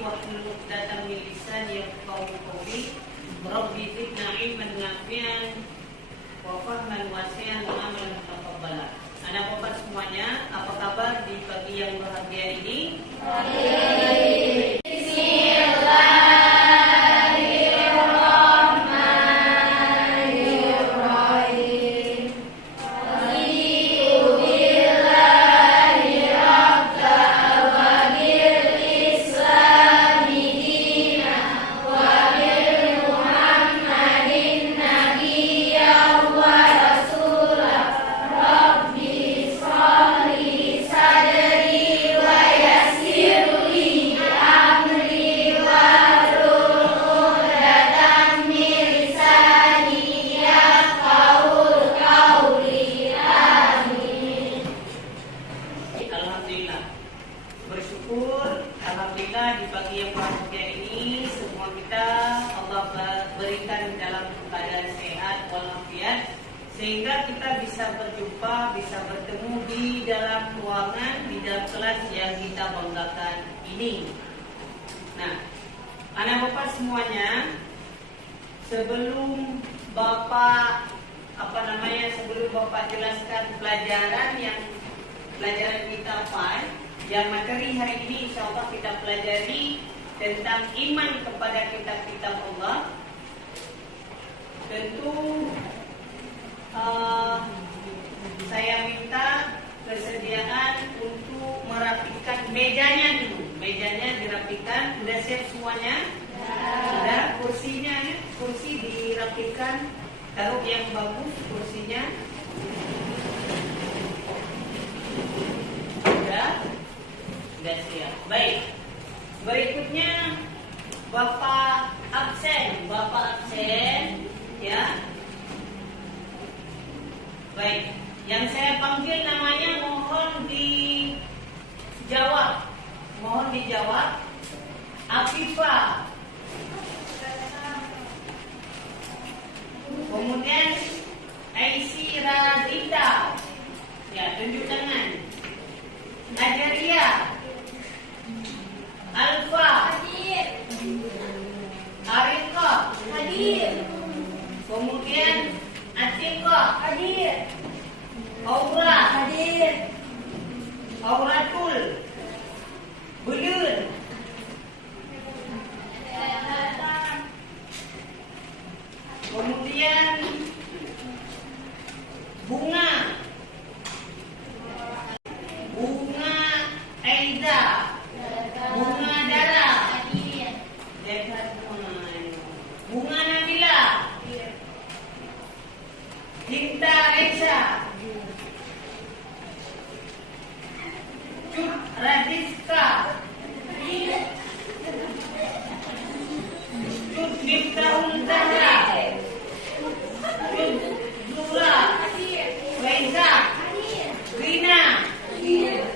wahlul 'uqdatam min lisani yafqahu qawli. Rabbi zidna ilman nafi'an wa fahman wasi'an wa amalan mutaqabbala. Anak bapak semuanya, apa kabar di pagi yang bahagia ini? Sehingga kita bisa berjumpa, bisa bertemu di dalam ruangan, di dalam kelas yang kita banggakan ini. Nah, anak bapak semuanya, sebelum bapak sebelum bapak jelaskan pelajaran kita apa, yang materi hari ini insya Allah kita pelajari tentang iman kepada kitab-kitab Allah. Tentu saya minta kesediaan untuk merapikan mejanya dulu. Mejanya dirapikan, sudah siap semuanya? Sudah, kursi dirapikan, taruh yang bagus kursinya. Sudah siap. Baik. Berikutnya Bapak absen ya. Baik, yang saya panggil namanya mohon dijawab. Afifah. Kemudian Aisy Radita. Ya, tunjuk tangan. Ajaria. Alfa. Hadir. Arika. Hadir. Kemudian Atika. Hadir. Aura. Hadir. Auratul. Belun. Kemudian Bunga. Bunga Aida. Bunga Dara. Bunga Nabila. Cinta Aisyah. Cut Radiska. Cut Miftahul Zahra. Cut Zura. Reza. Rina.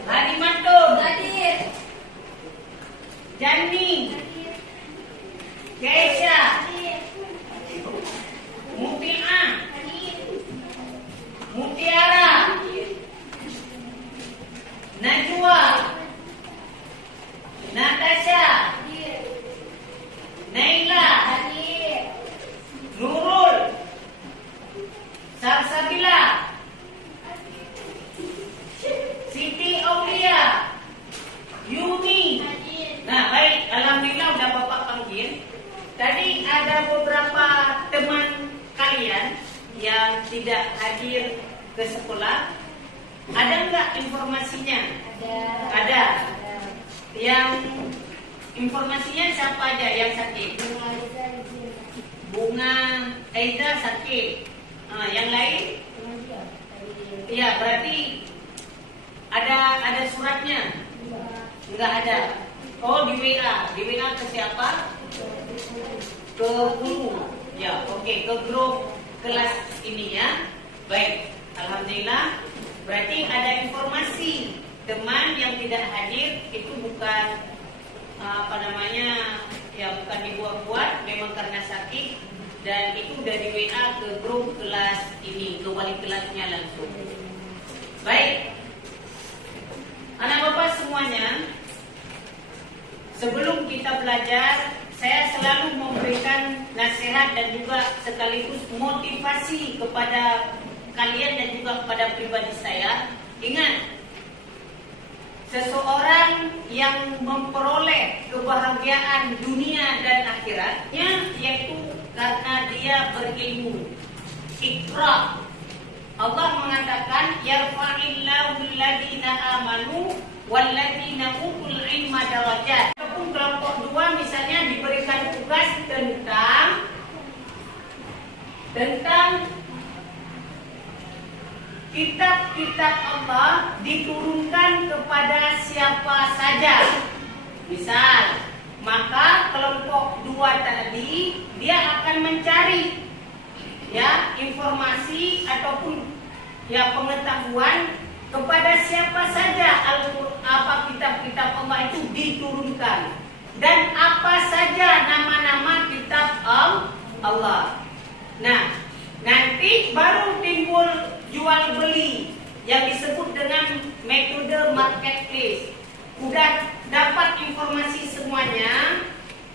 Hadimatul. Jani. Keisha. Muti'ah. Mutiara. Najwa. Natasha. Naila. Nurul. Sarsabila. Siti Aulia. Yuni. Nah, baik, alhamdulillah udah Bapak panggil. Tadi ada beberapa teman kalian yang tidak hadir ke sekolah. Ada nggak informasinya? Ada. Yang informasinya siapa aja yang sakit? Bunga Aida sakit. Yang lain? Iya, berarti ada suratnya? Enggak ada. Oh, di WA. Di WA ke siapa? Ke guru. Ya, oke, ke grup kelas ini ya. Baik, alhamdulillah. Berarti ada informasi teman yang tidak hadir itu bukan bukan dibuat-buat, memang karena sakit, dan itu udah di WA ke grup kelas ini, ke wali kelasnya langsung. Baik, anak bapak semuanya, sebelum kita belajar, saya selalu memberikan nasihat dan juga sekaligus motivasi kepada kalian dan juga kepada pribadi saya. Ingat, seseorang yang memperoleh kebahagiaan dunia dan akhiratnya yaitu karena dia berilmu. Iqra. Allah mengatakan yarfa'illahu alladhina amanu walladzina utul ilma darajat. Ataupun kelompok 2 misalnya diberikan tugas tentang kitab-kitab Allah diturunkan kepada siapa saja. Misal, maka kelompok 2 tadi dia akan mencari informasi ataupun pengetahuan kepada siapa saja kitab-kitab Allah itu diturunkan dan apa saja nama-nama kitab Allah. Nah, nanti baru timbul jual beli yang disebut dengan metode marketplace. Udah dapat informasi semuanya,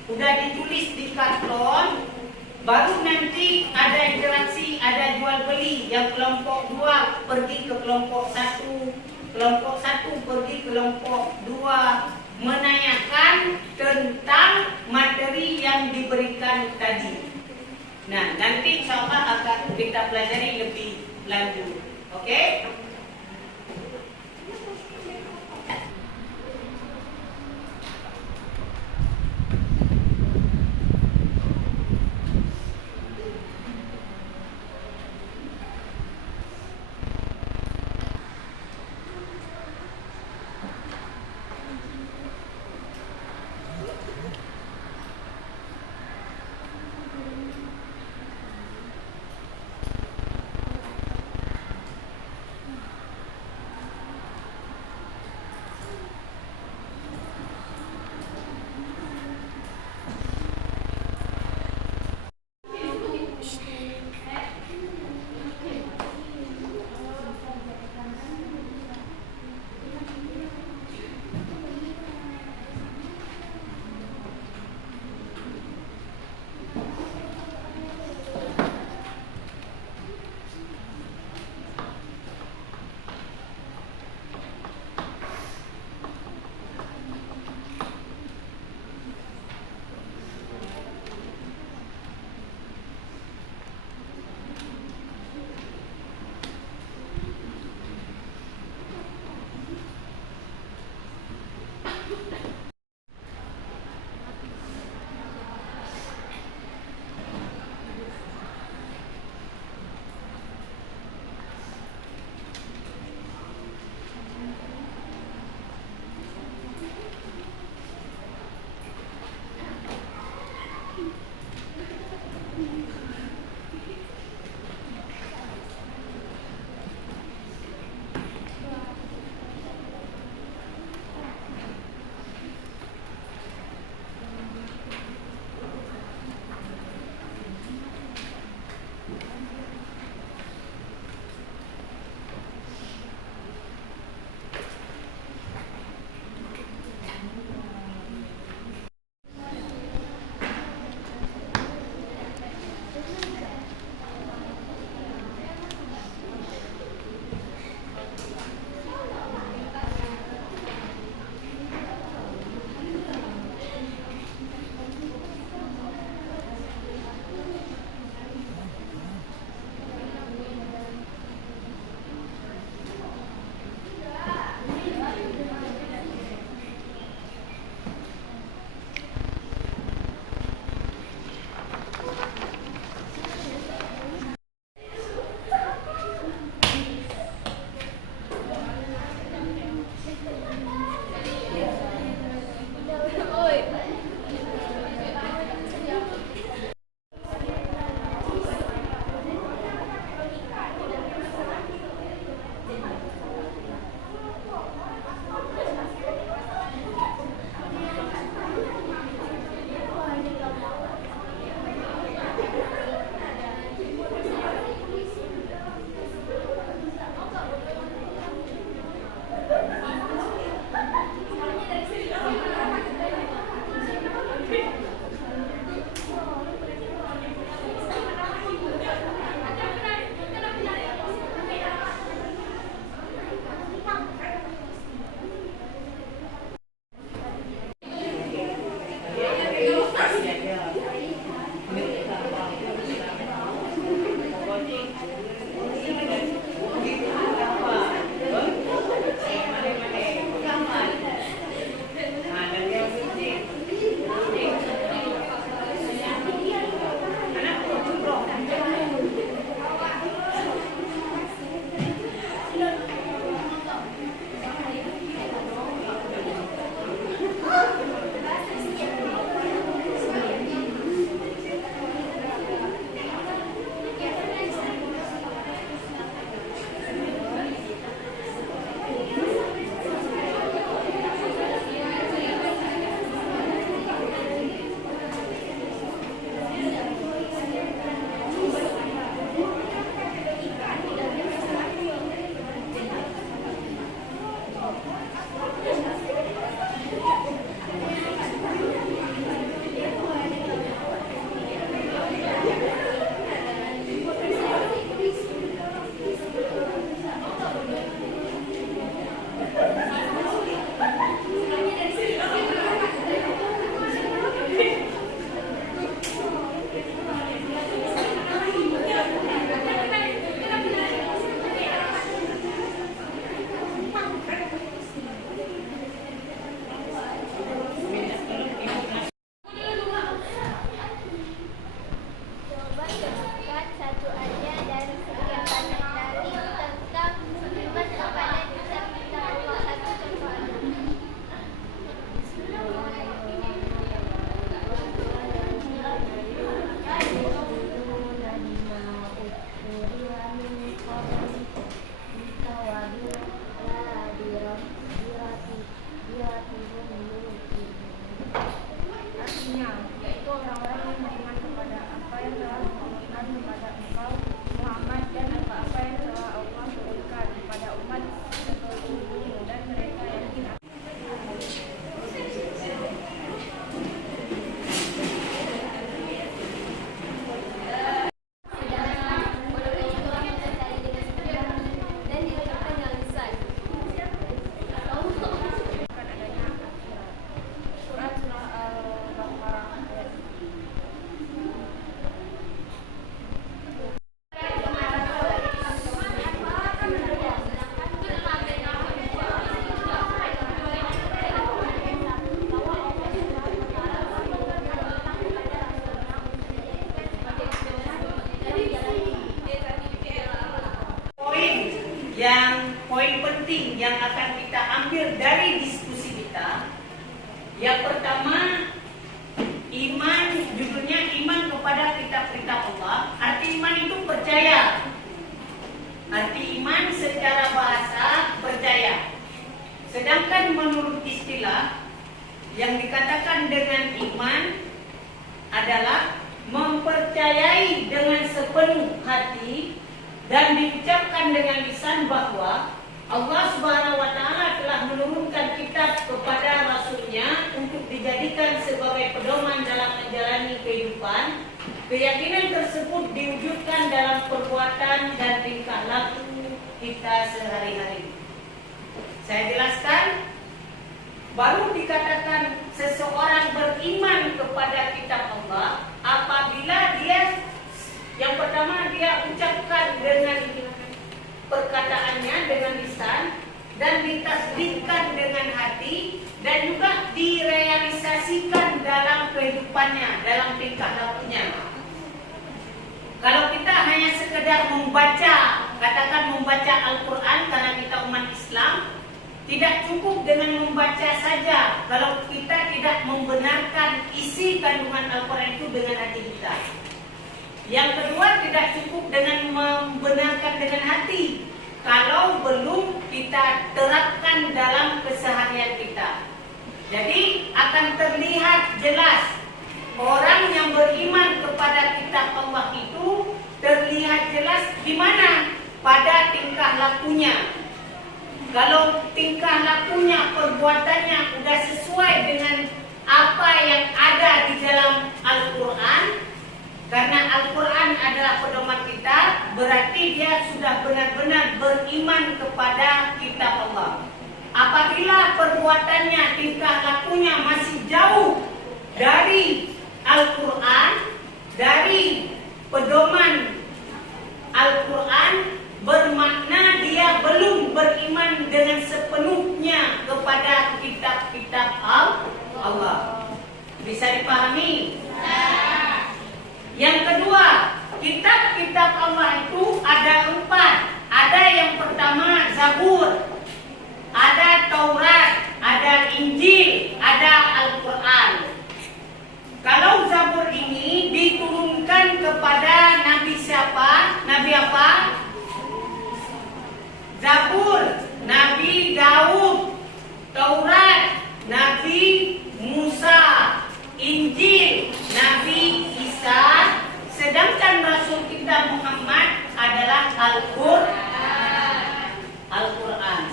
udah ditulis di karton, baru nanti ada interaksi, ada jual beli. Yang kelompok 2 pergi ke kelompok 1, kelompok 1 pergi ke kelompok 2 menanyakan tentang materi yang diberikan tadi. Nah, nanti insyaallah akan kita pelajari lebih lanjut. Oke? dan diucapkan dengan lisan bahwa Allah Subhanahu wa Ta'ala telah menurunkan kitab kepada Rasul-Nya untuk dijadikan sebagai pedoman dalam menjalani kehidupan. Keyakinan tersebut diwujudkan dalam perbuatan dan tingkah laku kita sehari-hari. Saya jelaskan, baru dikatakan seseorang beriman kepada kitab Allah apabila dia, yang pertama dia ucapkan dengan perkataannya dengan lisan dan ditasdikkan dengan hati dan juga direalisasikan dalam kehidupannya, dalam tingkah lakunya. Kalau kita hanya sekedar membaca, katakan membaca Al-Quran karena kita umat Islam, tidak cukup dengan membaca saja kalau kita tidak membenarkan isi kandungan Al-Quran itu dengan hati kita. Yang kedua, tidak cukup dengan membenarkan dengan hati kalau belum kita terapkan dalam keseharian kita. Jadi akan terlihat jelas orang yang beriman kepada kitab Allah itu terlihat jelas di mana? Pada tingkah lakunya. Kalau tingkah lakunya, perbuatannya sudah sesuai dengan apa yang ada di dalam Al-Quran, karena Al-Quran adalah pedoman kita, berarti dia sudah benar-benar beriman kepada kitab Allah. Apabila perbuatannya, tingkah lakunya masih jauh dari Al-Quran, dari pedoman Al-Quran, bermakna dia belum beriman dengan sepenuhnya kepada kitab-kitab Allah. Bisa dipahami? Yang kedua, kitab-kitab Allah itu ada 4. Ada yang pertama Zabur, ada Taurat, ada Injil, ada Al-Quran. Kalau Zabur ini diturunkan kepada Nabi siapa? Nabi apa? Zabur, Nabi Daud. Taurat, Nabi Musa. Injil, Nabi Isa. Sedangkan Rasul kita Muhammad adalah Al-Quran.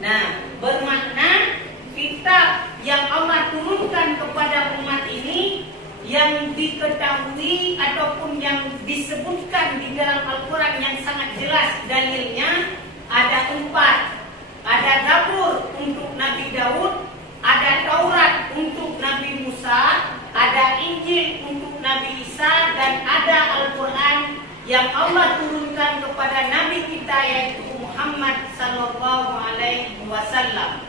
Nah, bermakna kitab yang Allah turunkan kepada umat ini yang diketahui ataupun yang disebutkan di dalam Al-Quran yang sangat jelas dalilnya ada 4. Ada Zabur untuk Nabi Daud, ada Taurat untuk Nabi Musa, ada Injil untuk Nabi Isa, dan ada Al-Quran yang Allah turunkan kepada Nabi kita yaitu Muhammad sallallahu alaihi wasallam.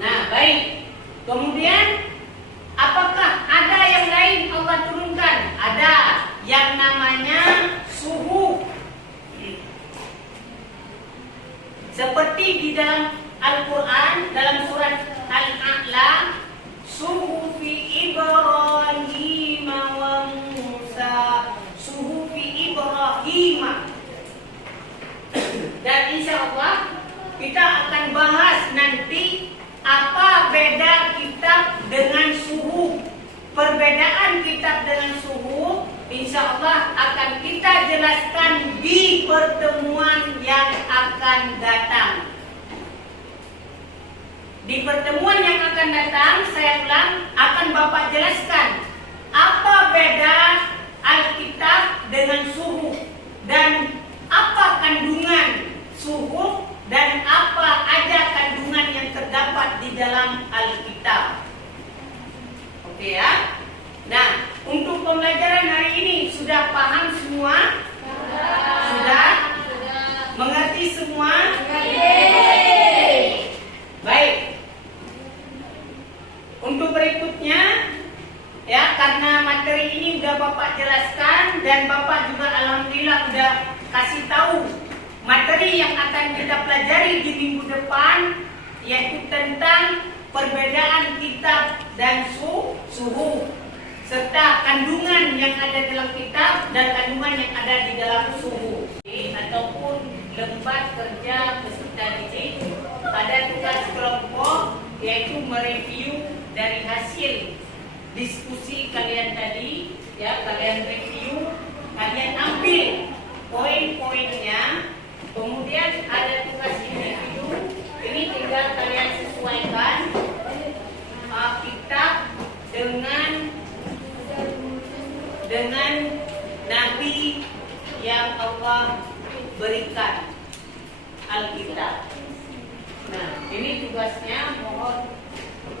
Nah, baik. Kemudian apakah ada yang lain Allah turunkan? Ada yang namanya suhuf. Seperti di dalam Al-Quran, dalam surat Al-A'la, suhufi Ibrahim wa Musa, suhufi Ibrahim. Dan insya Allah kita akan bahas nanti apa beda kitab dengan suhuf. Perbedaan kitab dengan suhuf insya Allah akan kita jelaskan di pertemuan yang akan datang. Di pertemuan yang akan datang, saya ulang, akan Bapak jelaskan apa beda Alkitab dengan suhuf dan apa kandungan suhuf dan apa aja kandungan yang terdapat di dalam Alkitab. Oke ya. Nah, untuk pembelajaran hari ini sudah paham semua? Sudah? Mengerti semua? Baik. Untuk berikutnya, ya, karena materi ini sudah Bapak jelaskan dan Bapak juga alhamdulillah sudah kasih tahu materi yang akan kita pelajari di minggu depan, yaitu tentang perbedaan kitab dan suhuf, serta kandungan yang ada dalam kitab dan kandungan yang ada di dalam suhuf. Ataupun lembar kerja peserta didik, ada tugas kelompok yaitu mereview dari hasil diskusi kalian tadi Ya, kalian review, kalian ambil poin-poinnya, kemudian ada tugas individu. Ini tinggal kalian sesuaikan kitab dengan nabi yang Allah berikan, Alkitab. Nah, ini tugasnya, mohon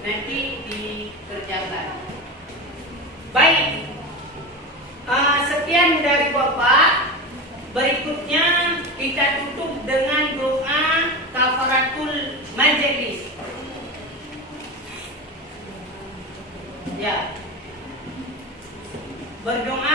nanti dikerjakan. Baik, sekian dari Bapak. Berikutnya kita tutup dengan doa kafaratul majelis. Ya, berdoa